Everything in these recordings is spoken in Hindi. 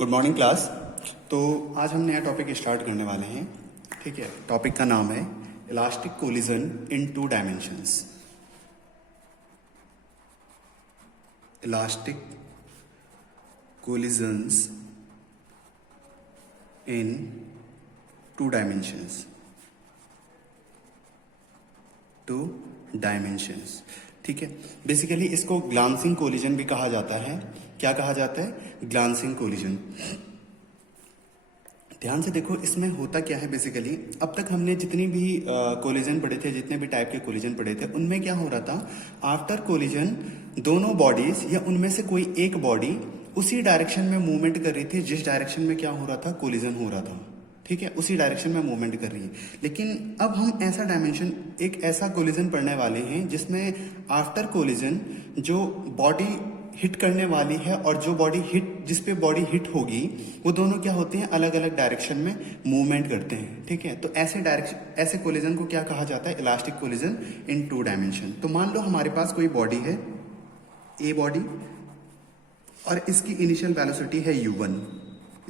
Good morning class. तो आज हम नया टॉपिक स्टार्ट करने वाले हैं। ठीक है, टॉपिक का नाम है elastic collision in to dimensions. Elastic collisions in to dimensions. ठीक है, बेसिकली इसको ग्लांसिंग कोलिजन भी कहा जाता है। क्या कहा जाता है? Glancing collision. ध्यान से देखो इसमें होता क्या है। बेसिकली अब तक हमने जितनी भी कोलिजन पढ़े थे, जितने भी टाइप के कोलिजन पढ़े थे, उनमें क्या हो रहा था, आफ्टर कोलिजन दोनों बॉडीज या उनमें से कोई एक बॉडी उसी डायरेक्शन में मूवमेंट कर रही थी जिस डायरेक्शन में क्या हो रहा था, कोलिजन हो रहा था। ठीक है, उसी डायरेक्शन में मूवमेंट कर रही है। लेकिन अब हम ऐसा डायमेंशन, एक ऐसा कोलिजन पढ़ने वाले हैं जिसमें आफ्टर कोलिजन जो बॉडी हिट करने वाली है और जो बॉडी हिट, जिस पे बॉडी हिट होगी, वो दोनों क्या होते हैं, अलग अलग डायरेक्शन में मूवमेंट करते हैं। ठीक है, तो ऐसे कोलिजन को क्या कहा जाता है? Elastic collision in two dimension. तो मान लो हमारे पास कोई बॉडी है, ए बॉडी, और इसकी इनिशियल वेलोसिटी है u1।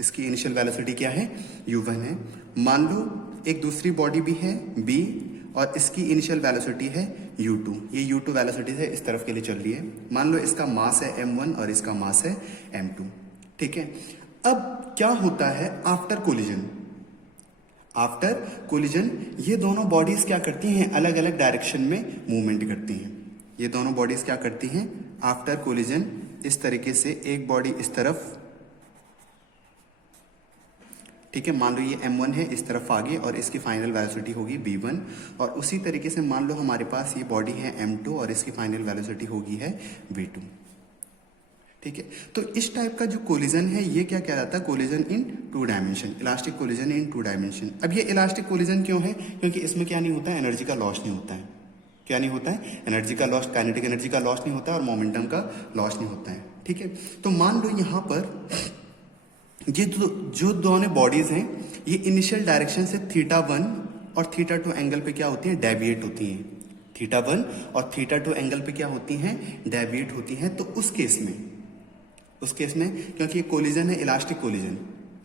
इसकी इनिशियल वेलोसिटी क्या है? u1 है। मान लो एक दूसरी बॉडी भी है b, और इसकी इनिशियल वेलोसिटी है u2। ये u2 वेलोसिटी से इस तरफ के लिए चल रही है। मान लो इसका मास है m1 और इसका मास है m2। ठीक है, अब क्या होता है आफ्टर कोलिजन? आफ्टर कोलिजन ये दोनों बॉडीज क्या करती हैं? अलग अलग डायरेक्शन में मूवमेंट करती हैं। ये दोनों बॉडीज क्या करती हैं आफ्टर कोलिजन? इस तरीके से एक बॉडी इस तरफ, ठीक है, मान लो ये m1 है, इस तरफ आगे, और इसकी फाइनल वेलोसिटी होगी v1। और उसी तरीके से मान लो हमारे पास ये बॉडी है m2 और इसकी फाइनल वेलोसिटी होगी है v2। ठीक है, तो इस टाइप का जो कोलिजन है ये क्या कहलाता है? Collision in two dimension, elastic collision in two dimension. अब ये इलास्टिक कोलिजन क्यों है? क्योंकि इसमें क्या नहीं होता है, एनर्जी का लॉस नहीं होता है। क्या नहीं होता है? एनर्जी का लॉस, काइनेटिक एनर्जी का लॉस नहीं होता है और मोमेंटम का लॉस नहीं होता है। ठीक है, तो मान लो यहाँ पर ये जो दोनों बॉडीज हैं, ये इनिशियल डायरेक्शन से θ1 और θ2 एंगल पे क्या होती हैं? डेविएट होती हैं। θ1 और θ2 एंगल पे क्या होती हैं? डेविएट होती हैं। तो उस केस में क्योंकि ये कोलिजन है इलास्टिक कोलिजन,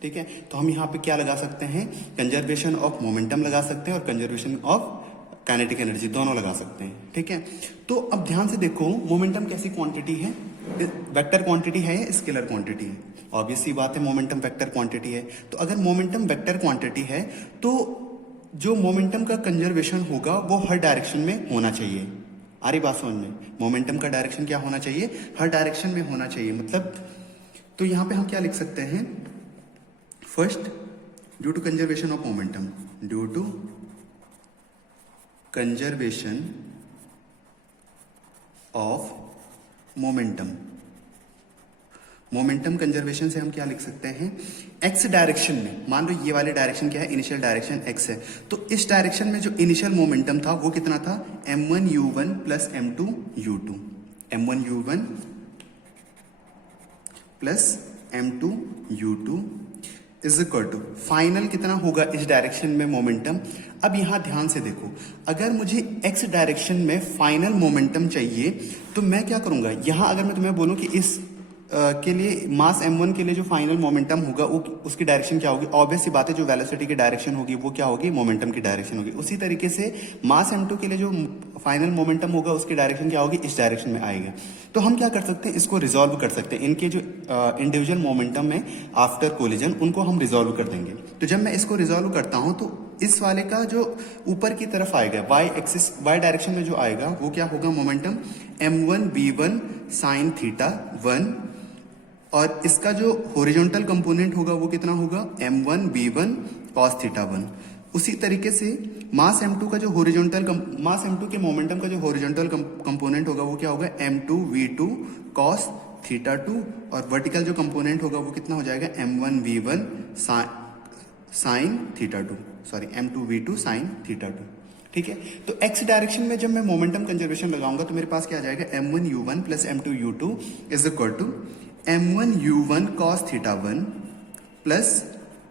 ठीक है, तो हम यहाँ पे क्या लगा सकते हैं? कंजर्वेशन ऑफ मोमेंटम लगा सकते हैं और कंजर्वेशन ऑफ काइनेटिक एनर्जी, दोनों लगा सकते हैं। ठीक है, तो अब ध्यान से देखो, मोमेंटम कैसी क्वांटिटी है? वेक्टर क्वांटिटी है या स्केलर क्वांटिटी है? ऑब्वियस सी बात है, मोमेंटम वेक्टर क्वांटिटी है। तो अगर मोमेंटम वेक्टर क्वांटिटी है तो जो मोमेंटम का कंजर्वेशन होगा वो हर डायरेक्शन में होना चाहिए। आ रही बात समझ में? मोमेंटम का डायरेक्शन क्या होना चाहिए? हर डायरेक्शन में होना चाहिए। मतलब तो यहां पे हम क्या लिख सकते हैं? First, due to conservation of momentum, due to conservation of momentum. Momentum conservation से हम क्या लिख सकते हैं? एक्स डायरेक्शन में, मान लो ये वाले डायरेक्शन क्या है? इनिशियल डायरेक्शन एक्स है। तो इस डायरेक्शन में जो इनिशियल मोमेंटम था वो कितना था? m1 u1 plus m2 u2। m1 u1 plus m2 u2 is equal to final कितना होगा इस डायरेक्शन में मोमेंटम? अब यहां ध्यान से देखो, अगर मुझे एक्स डायरेक्शन में फाइनल मोमेंटम चाहिए तो मैं क्या करूंगा? यहां अगर मैं तुम्हें बोलूं कि इस के लिए मास m1 के लिए जो फाइनल मोमेंटम होगा वो उसकी डायरेक्शन क्या होगी? ऑब्वियस सी बात है, जो वेलोसिटी की डायरेक्शन होगी वो क्या होगी? मोमेंटम की डायरेक्शन होगी। उसी तरीके से मास m2 के लिए जो फाइनल मोमेंटम होगा उसकी डायरेक्शन क्या होगी? इस डायरेक्शन में आएगा। तो हम क्या कर सकते हैं? इसको रिजॉल्व कर सकते हैं। इनके जो इंडिविजुअल मोमेंटम है आफ्टर कोलिजन, उनको हम रिजॉल्व कर देंगे। तो जब मैं इसको रिजॉल्व करता हूं तो इस वाले का जो ऊपर की तरफ आएगा, वाई एक्सिस, वाई डायरेक्शन में जो आएगा वो क्या होगा? मोमेंटम m1 v1 साइन θ1, और इसका जो हॉरिजॉन्टल कंपोनेंट होगा वो कितना होगा? m1 v1 cos θ1। उसी तरीके से मास m2 का जो मास m2 के मोमेंटम का जो हॉरिजॉन्टल कंपोनेंट होगा वो क्या होगा? m2 v2 cos θ2, और वर्टिकल जो कंपोनेंट होगा वो कितना हो जाएगा? m1 v1 sign θ2, sorry m2 v2 sign θ2। ठीक है, तो x डायरेक्शन में जब मैं मोमेंटम कंजर्वेशन लगाऊंगा तो मेरे पास क्या आ जाएगा? m1 u1 plus m2 u2 is equal to m1 u1 cos θ1 plus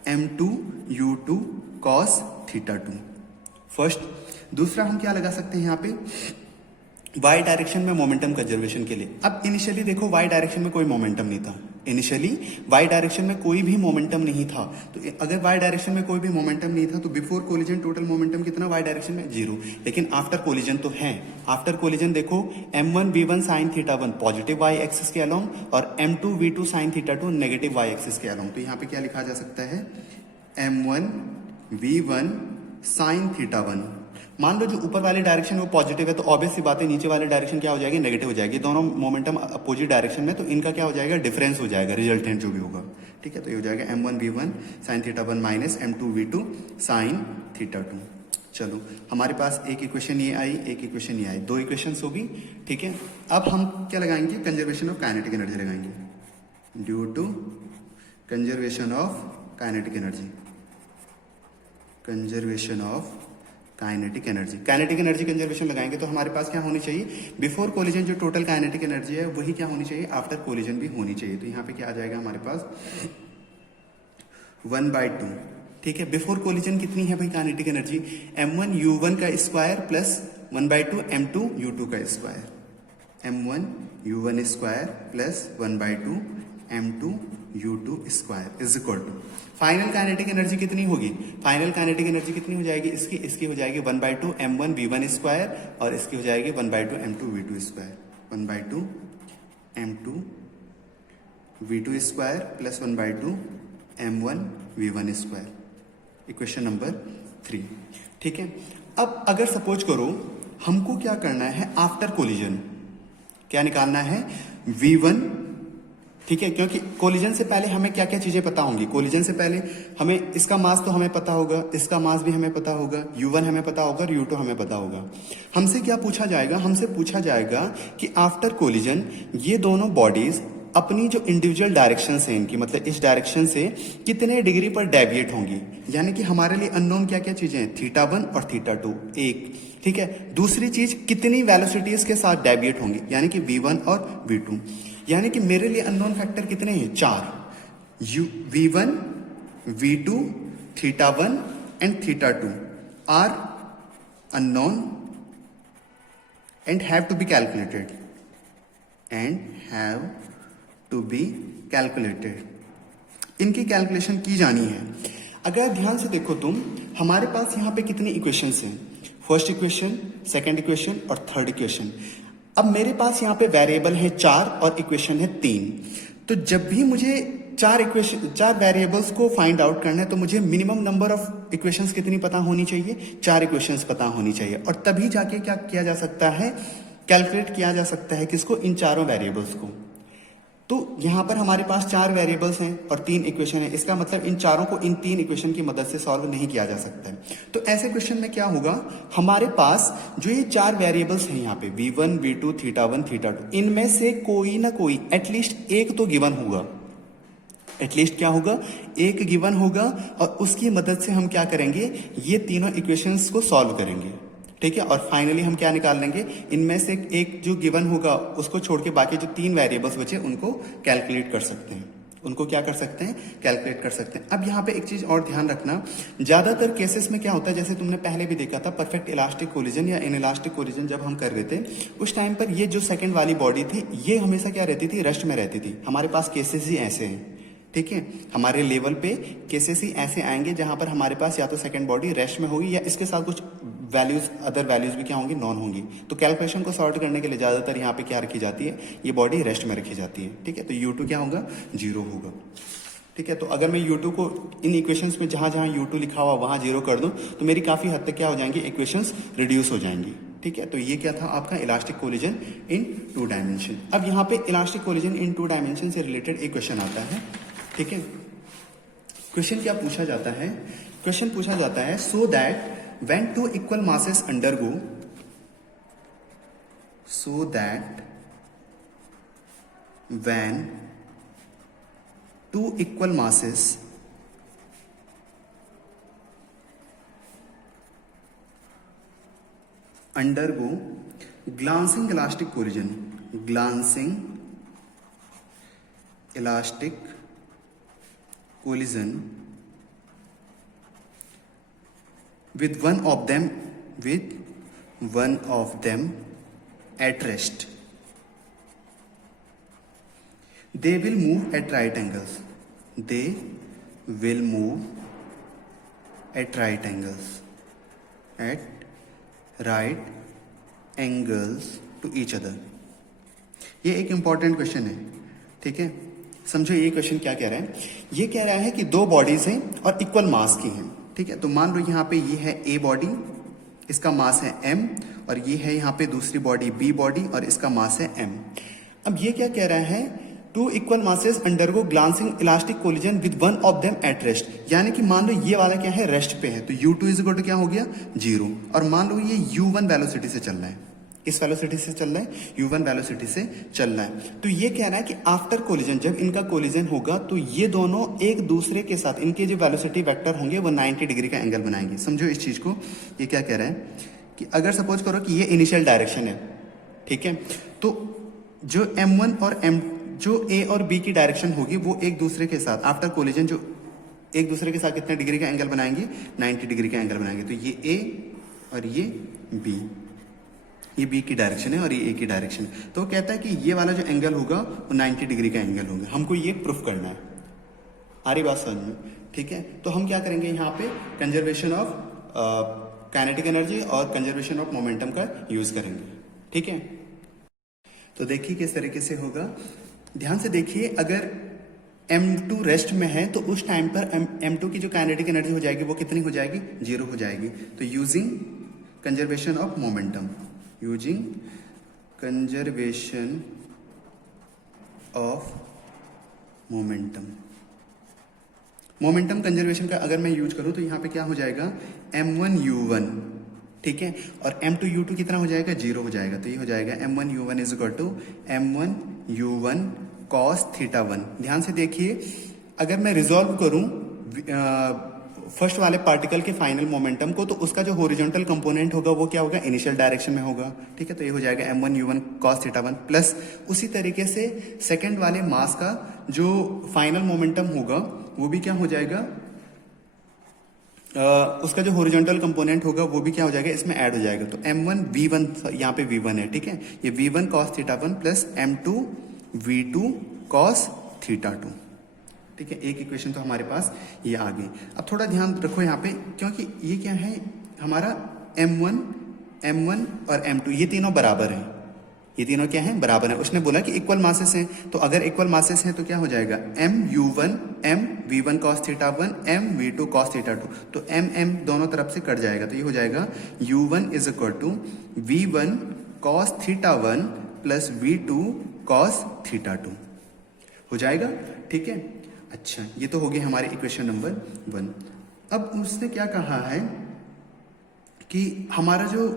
m2 u2 cos θ2। First. दूसरा हम क्या लगा सकते हैं यहाँ पे? y डायरेक्शन में मोमेंटम कंजर्वेशन के लिए। अब इनिशियली देखो y डायरेक्शन में कोई मोमेंटम नहीं था, इनिशियली वाई डायरेक्शन में कोई भी मोमेंटम नहीं था, तो अगर वाई डायरेक्शन में कोई भी मोमेंटम नहीं था तो बिफोर कोलिजन टोटल मोमेंटम कितना वाई डायरेक्शन में 0, लेकिन आफ्टर कोलिजन तो है। आफ्टर कोलिजन देखो m1 v1 sin theta 1 positive Y axis के अलोंग और m2 v2 sin theta 2 negative Y axis के अलोंग। तो यहाँ पे क्या लिखा जा सकता है m1 v1 sin थीटा 1। मान लो जो ऊपर वाले डायरेक्शन वो पॉजिटिव है तो ऑब्वियस सी बात है नीचे वाले डायरेक्शन क्या हो जाएगी, नेगेटिव हो जाएगी। दोनों मोमेंटम अपोजिट डायरेक्शन में, तो इनका क्या हो जाएगा, डिफरेंस हो जाएगा, रिजल्टेंट जो भी होगा। ठीक है, तो ये हो जाएगा m1 v1 sin theta 1 minus m2 v2 sin theta 2। चलो हमारे पास एक इक्वेशन ये आई, एक इक्वेशन ये आई, दो इक्वेशंस होगी। ठीक है, अब हम क्या लगाएंगे, कंजर्वेशन ऑफ काइनेटिक एनर्जी लगाएंगे। Due to conservation of kinetic energy, conservation of kinetic energy, kinetic energy conservation लगाएंगे तो हमारे पास क्या होनी चाहिए, बिफोर कोलिजन जो टोटल काइनेटिक एनर्जी है वही क्या होनी चाहिए, आफ्टर कोलिजन भी होनी चाहिए। तो यहाँ पे क्या आ जाएगा हमारे पास 1/2। ठीक है, बिफोर कोलिजन कितनी है भाई काइनेटिक एनर्जी, m1 u1 का स्क्वायर प्लस 1/2 m2 u2 का square, m1 u1 square plus 1/2 m2 u2 square is equal to final kinetic energy कितनी होगी, फाइनल काइनेटिक एनर्जी कितनी हो जाएगी, इसकी हो जाएगी 1/2 m1 v1 स्क्वायर और इसकी हो जाएगी 1/2 m2 v2 square, 1/2 m2 v2 square plus 1/2 m1 v1 square, equation number 3। ठीक है, अब अगर सपोज करो हमको क्या करना है, आफ्टर कोलिजन क्या निकालना है, v1। ठीक है, क्योंकि कोलिजन से पहले हमें क्या क्या चीजें पता होंगी, कोलिजन से पहले हमें इसका मास तो हमें पता होगा, इसका मास भी हमें पता होगा, u1 हमें पता होगा और u2 हमें पता होगा। हमसे क्या पूछा जाएगा, हमसे पूछा जाएगा कि आफ्टर कोलिजन ये दोनों बॉडीज अपनी जो इंडिविजुअल डायरेक्शन है इनकी, मतलब इस डायरेक्शन से कितने डिग्री पर डेविएट होंगी। यानी कि हमारे लिए अननोन क्या क्या चीजें हैं, थीटा 1 और थीटा 2 एक। ठीक है, दूसरी चीज कितनी वेलोसिटीज के साथ डेविएट होंगी, यानी कि v1 और v2। यानी कि मेरे लिए अननोन फैक्टर कितने हैं, 4। v1 v2 theta 1 and theta 2 are unknown and have to be calculated, and have to be calculated. इनकी कैलकुलेशन की जानी है। अगर ध्यान से देखो तुम, हमारे पास यहां पे कितनी इक्वेशंस हैं, फर्स्ट इक्वेशन, सेकंड इक्वेशन और थर्ड इक्वेशन। अब मेरे पास यहाँ पे वेरिएबल है 4 और इक्वेशन है 3। तो जब भी मुझे चार वेरिएबल्स को फाइंड आउट करना है तो मुझे मिनिमम नंबर ऑफ इक्वेशंस कितनी पता होनी चाहिए, 4 इक्वेशंस पता होनी चाहिए। और तभी जाके क्या किया जा सकता है, कैलकुलेट किया जा सकता है किसको, इन चारों वेरिएबल्स को। तो यहां पर हमारे पास 4 वेरिएबल्स हैं और 3 इक्वेशन है, इसका मतलब इन चारों को इन 3 इक्वेशन की मदद से सॉल्व नहीं किया जा सकता है। तो ऐसे क्वेश्चन में क्या होगा, हमारे पास जो ये 4 वेरिएबल्स हैं यहाँ पे v1 v2 थीटा 1 थीटा 2, इनमें से कोई ना कोई एटलीस्ट एक तो गिवन होगा, एटलीस्ट क्या होगा, एक गिवन होगा। और उसकी मदद से हम क्या करेंगे, ये तीनों इक्वेशंस को सॉल्व करेंगे। ठीक है, और फाइनली हम क्या निकाल लेंगे, इनमें से एक जो गिवन होगा उसको छोड़ के बाकी जो 3 वेरिएबल्स बचे उनको कैलकुलेट कर सकते हैं, उनको क्या कर सकते हैं, कैलकुलेट कर सकते हैं। अब यहाँ पे एक चीज और ध्यान रखना, ज्यादातर केसेस में क्या होता है, जैसे तुमने पहले भी देखा था परफेक्ट इलास्टिक कोलिजन या इनइलास्टिक कोलिजन जब हम कर रहे थे, उस टाइम पर ये जो सेकंड वाली बॉडी थी ये हमेशा क्या रहती थी, रेस्ट में रहती थी। हमारे पास केसेस ही ऐसे हैं। ठीक है, हमारे लेवल पे केसेस ही ऐसे आएंगे जहां पर हमारे पास या तो सेकंड बॉडी रेस्ट में होगी या इसके साथ कुछ वैल्यूज, अदर वैल्यूज भी क्या होंगी, नॉन होंगी। तो कैलकुलेशन को सॉर्ट करने के लिए ज्यादातर यहाँ पे क्या रखी जाती है, ये बॉडी रेस्ट में रखी जाती है। ठीक है, तो u2 क्या होगा, 0 होगा। ठीक है, तो अगर मैं u2 को इन इक्वेशंस में जहां जहां u2 लिखा हुआ वहां 0 कर दूं तो मेरी काफी हद तक क्या हो जाएंगी, इक्वेशंस रिड्यूस हो जाएंगी। ठीक है, तो ये क्या था आपका इलास्टिक कोलिजन इन 2 डायमेंशन। अब यहाँ पे इलास्टिक कोलिजन इन 2 डायमेंशन से रिलेटेड एक क्वेश्चन आता है। ठीक है, क्वेश्चन क्या पूछा जाता है, क्वेश्चन पूछा जाता है so that when 2 equal masses undergo, so that when 2 equal masses undergo glancing elastic collision, glancing elastic collision with one of them at rest, they will move at right angles, they will move at right angles, at right angles to each other. ये एक इंपॉर्टेंट क्वेश्चन है, ठीक है। समझो ये क्वेश्चन क्या कह रहा है, ये कह रहा है कि दो बॉडीज हैं और इक्वल मास की हैं, ठीक है। तो मान लो यहाँ पे ये है ए बॉडी, इसका मास है m, और ये है यहाँ पे दूसरी बॉडी बी बॉडी और इसका मास है m। अब ये क्या कह रहा है, two equal masses undergo glancing elastic collision with one of them at rest. यानी कि मान लो ये वाला क्या है, रेस्ट पे है, तो u2 इज इक्वल टू क्या हो गया, 0। और मान लो ये u1 वेलोसिटी से चल रहा है, इस वेलोसिटी से चल रहा है, u1 वेलोसिटी से चल रहा है। तो ये कह रहा है कि आफ्टर कोलिजन, जब इनका कोलिजन होगा तो ये दोनों एक दूसरे के साथ, इनके जो वेलोसिटी वेक्टर होंगे वो 90 डिग्री का एंगल बनाएंगे। समझो इस चीज को, ये क्या कह रहा है कि अगर सपोज करो कि ये इनिशियल डायरेक्शन है, ठीक है, तो जो m1 और जो a और b की डायरेक्शन होगी वो एक दूसरे के साथ आफ्टर कोलिजन जो एक दूसरे के साथ कितने डिग्री का एंगल बनाएंगे, 90 डिग्री का एंगल बनाएंगे। तो ये a और ये b, ये b की डायरेक्शन है और ये a की डायरेक्शन है। तो कहता है कि ये वाला जो एंगल होगा वो 90 डिग्री का एंगल होगा। हमको ये प्रूफ करना है, आ रही बात समझ में, ठीक है। तो हम क्या करेंगे यहाँ पे, कंजर्वेशन ऑफ काइनेटिक एनर्जी और कंजर्वेशन ऑफ मोमेंटम का यूज करेंगे, ठीक है। तो देखिए किस तरीके से होगा, ध्यान से देखिए। अगर m2 रेस्ट में है तो उस टाइम पर m2 की जो काइनेटिक एनर्जी हो जाएगी वो कितनी हो जाएगी, 0 हो जाएगी। तो using conservation of momentum, using conservation of momentum, momentum conservation का अगर मैं यूज करूं तो यहां पे क्या हो जाएगा, m1u1, ठीक है, और m2u2 कितना हो जाएगा, 0 हो जाएगा। तो ये हो जाएगा m1u1 is equal to m1u1 cos theta 1। ध्यान से देखिए, अगर मैं रिजॉल्व करूं फर्स्ट वाले पार्टिकल के फाइनल मोमेंटम को, तो उसका जो हॉरिजॉन्टल कंपोनेंट होगा वो क्या होगा, इनिशियल डायरेक्शन में होगा, ठीक है। तो ये हो जाएगा m1u1 cos थीटा 1 प्लस उसी तरीके से सेकेंड वाले मास का जो फाइनल मोमेंटम होगा वो भी क्या हो जाएगा, उसका जो हॉरिजॉन्टल कंपोनेंट होगा वो भी क्या हो जाएगा, इसमें ऐड हो जाएगा। तो m1v1, यहाँ पे v1 है, ठीक है, ये v1 cos theta 1 plus m2v2 cos theta 2, ठीक है। एक इक्वेशन तो हमारे पास ये आ गई। अब थोड़ा ध्यान रखो यहाँ पे, क्योंकि ये क्या है हमारा m1 और m2 ये तीनों बराबर हैं, ये तीनों क्या है, बराबर है। उसने बोला कि इक्वल मासेस हैं, तो अगर इक्वल मासेस हैं तो क्या हो जाएगा, mu1 mv1 cos theta 1 mv2 cos theta 2। तो m दोनों तरफ से कट जाएगा, तो ये हो जाएगा u1 is equal to v1 cos theta 1 plus v2 cos theta 2 हो जाएगा, ठीक है। अच्छा, ये तो हो गई हमारी इक्वेशन नंबर 1। अब उसने क्या कहा है कि हमारा जो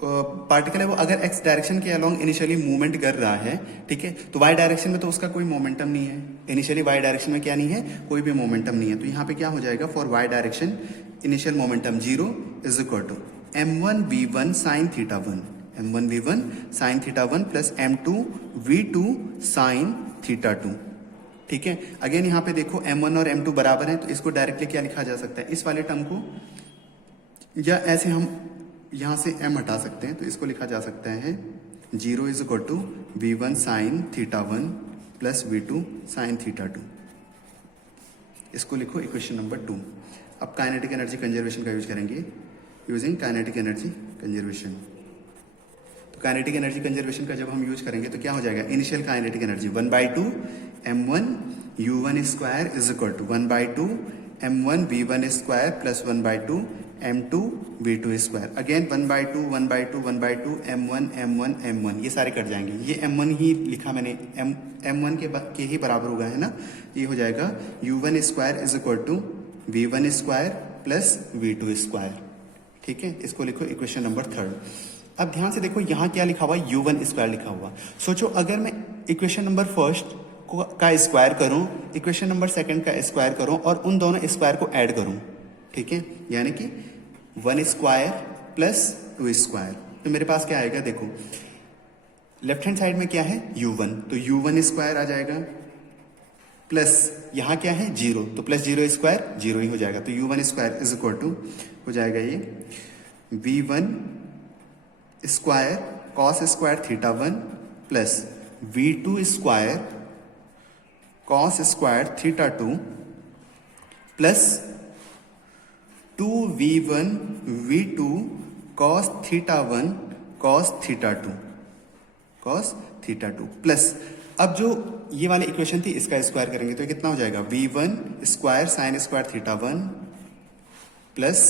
पार्टिकल है वो अगर x डायरेक्शन के अलोंग इनिशियली मूवमेंट कर रहा है, ठीक है, तो y डायरेक्शन में तो उसका कोई मोमेंटम नहीं है, इनिशियली y डायरेक्शन में क्या नहीं है, कोई भी मोमेंटम नहीं है। तो यहाँ पे क्या हो जाएगा, for y direction initial momentum 0 is equal to m1v1 sin theta 1, m1v1 sin theta 1 plus m2v2 sin theta 2, ठीक है। अगेन यहाँ पे देखो m1 और m2 बराबर हैं, तो इसको डायरेक्टली क्या लिखा जा सकता है, इस वाले टर्म को, या ऐसे हम यहां से m हटा सकते हैं, तो इसको लिखा जा सकता है 0 is equal to v1 sine theta 1 plus v2 sine theta 2। इसको लिखो इक्वेशन नंबर 2। अब काइनेटिक एनर्जी कंजर्वेशन का यूज करेंगे, यूजिंग काइनेटिक एनर्जी कंजर्वेशन। तो काइनेटिक एनर्जी कंजर्वेशन का जब हम यूज करेंगे तो क्या हो जाएगा, initial kinetic energy 1/2 m1 u1 square is equal to 1/2 m1 v1 square plus 1/2 m2 v2 square. Again 1/2 1/2 1/2 m1 ये सारे कट जाएंगे। ये m1 ही लिखा मैंने, m1 के ही बराबर होगा, है ना। ये हो जाएगा u1 square is equal to v1 square plus v2 square, ठीक है। इसको लिखो इक्वेशन नंबर 3। अब ध्यान से देखो यहाँ क्या लिखा हुआ, u1 स्क्वायर लिखा हुआ। सोचो अगर मैं इक्वेशन नंबर फर्स्ट का स्क्वायर करूं, इक्वेशन नंबर सेकंड का स्क्वायर करूं और उन दोनों स्क्वायर को ऐड करूं, ठीक है, यानी कि 1 स्क्वायर प्लस 2 स्क्वायर, तो मेरे पास क्या आएगा, देखो लेफ्ट हैंड साइड में क्या है u1, तो u1 स्क्वायर आ जाएगा प्लस यहाँ क्या है 0, तो प्लस 0 स्क्वायर 0 ही हो जाएगा। तो u1 square is equal to हो जाएगा ये v1 square cos square theta 1 plus v2 square cos square theta 2 plus 2v1 v2 cos theta 1 cos theta 2 plus, अब जो ये वाली इक्वेशन थी इसका स्क्वायर करेंगे तो ये कितना हो जाएगा, v1 square sine square theta 1 plus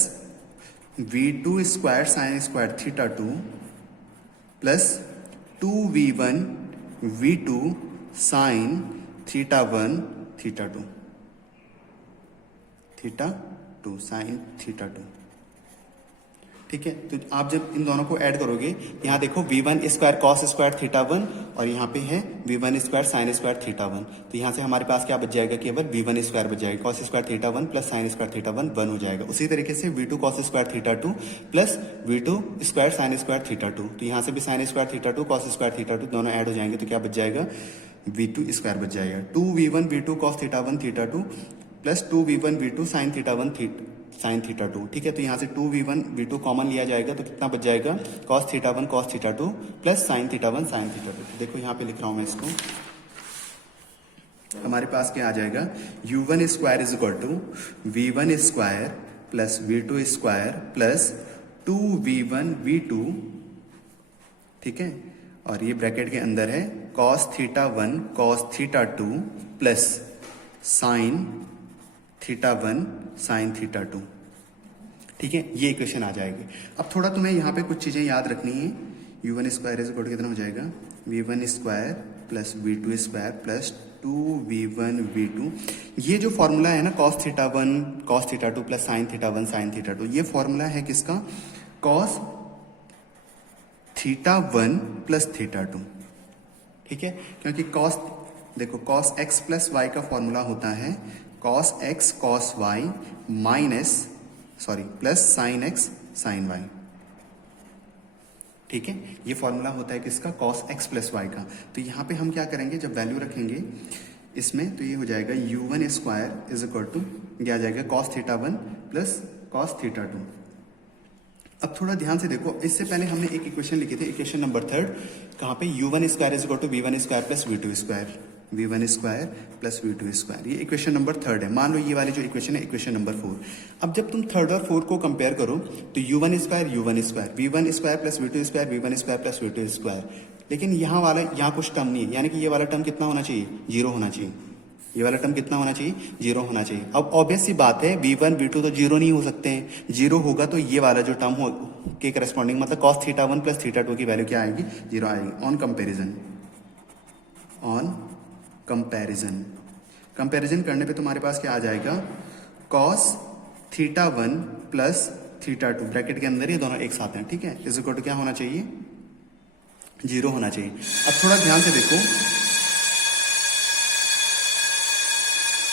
v2 square sine square theta 2 plus 2v1 v2 sine theta 1 theta 2 sign theta 2। ठीक है, तो आप जब इन दोनों को ऐड करोगे, यहाँ देखो v1 square cos square theta 1 और यहाँ पे है v1 square sine square theta 1, तो यहाँ से हमारे पास क्या बच जाएगा, केवल v1 स्क्वायर बच जाएगा, cos square theta 1 plus sine square theta 1 1 हो जाएगा। उसी तरीके से v2 cos square theta 2 plus v2 square sine square theta 2, तो यहाँ से भी sine square theta 2 cos square theta 2 दोनों ऐड हो जाएंगे, तो क्या बच जाएगा, v2 स्क्वायर बच जाएगा। 2v1 v2 cos theta 1 theta 2 plus 2v1 v2 sine theta 1 sign theta 2। ठीक है, तो यहाँ से 2v1 v2 कॉमन लिया जाएगा तो कितना बच जाएगा, cos theta 1 cos theta 2 plus sign theta 1 sign theta 2। देखो यहाँ पे लिख रहा हूं मैं इसको, हमारे पास क्या आ जाएगा, u1 square is equal to v1 square plus v2 square plus 2v1 v2, ठीक है, और ये ब्रैकेट के अंदर है cos theta 1 cos theta 2 plus sign theta 1 sign theta 2। ठीक है, ये इक्वेशन आ जाएगी। अब थोड़ा तुम्हें यहाँ पे कुछ चीजें याद रखनी है। u1 square is equal to कितना हो जाएगा, v1 square plus v2 square plus 2v1 v2। ये जो फॉर्मूला है ना cos theta 1 cos theta 2 plus sign theta 1 sign theta 2, ये फॉर्मूला है किसका, cos थीटा 1 प्लस थीटा 2। ठीक है, क्योंकि cos, देखो cos x प्लस y का फॉर्मूला होता है cos x cos y plus sin x sin y। ठीक है, ये फॉर्मूला होता है किसका, cos x प्लस y का। तो यहाँ पे हम क्या करेंगे, जब वैल्यू रखेंगे इसमें तो ये हो जाएगा u1 square is equal to, ये आ जाएगा cos theta 1 plus cos theta 2। अब थोड़ा ध्यान से देखो, इससे पहले हमने एक इक्वेशन लिखी थी, इक्वेशन नंबर 3, कहाँ पे u1 square is equal to v1 square plus v2 square, v1 square plus v2 square, ये इक्वेशन नंबर 3 है। मान लो ये वाली जो इक्वेशन है इक्वेशन नंबर 4। अब जब तुम 3 और 4 को कंपेयर करो तो u1 square v1 square plus v2 square v1 square plus v2 square, लेकिन यहाँ कुछ टर्म नहीं है, यानी कि ये वाला टर्म कितना होना चाहिए, 0 होना चाहिए। ये वाला टर्म कितना होना चाहिए, 0 होना चाहिए। अब ऑब्वियस सी बात है v1 v2 तो 0 नहीं हो सकते हैं, 0 होगा तो ये वाला जो टर्म हो के करस्पॉन्डिंग, मतलब cos थीटा 1 प्लस थीटा 2 की वैल्यू क्या आएगी, 0 आएगी। ऑन कंपैरिजन करने पे तुम्हारे पास क्या आ जाएगा, cos theta 1 plus theta 2 bracket के अंदर ये दोनों एक साथ हैं। ठीक है, इज इक्वल टू क्या होना चाहिए, 0 होना चाहिए। अब थोड़ा ध्यान से देखो,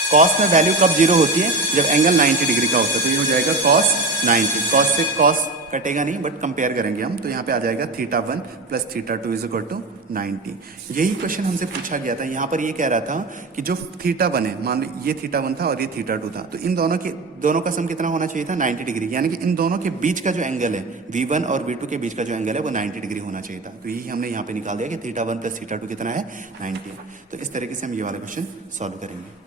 cos में वैल्यू कब 0 होती है, जब एंगल 90 डिग्री का होता है, तो ये हो जाएगा cos 90। cos से cos कटेगा नहीं, बट कंपेयर करेंगे हम, तो यहाँ पे आ जाएगा theta 1 plus theta 2 is equal to 90। यही क्वेश्चन हमसे पूछा गया था। यहाँ पर ये कह रहा था कि जो थीटा 1 है, मान लो ये थीटा 1 था और ये थीटा 2 था, तो इन दोनों का सम कितना होना चाहिए था, 90 डिग्री, यानी कि इन दोनों के बीच का जो एंगल है v1 और v2 के बीच का जो एंगल है वो 90 डिग्री होना चाहिए था। तो यही हमने यहाँ पे निकाल दिया कि थीटा 1 प्लस थीटा 2 कितना है, 90 है। तो इस तरीके से हम ये वाला क्वेश्चन सॉल्व करेंगे।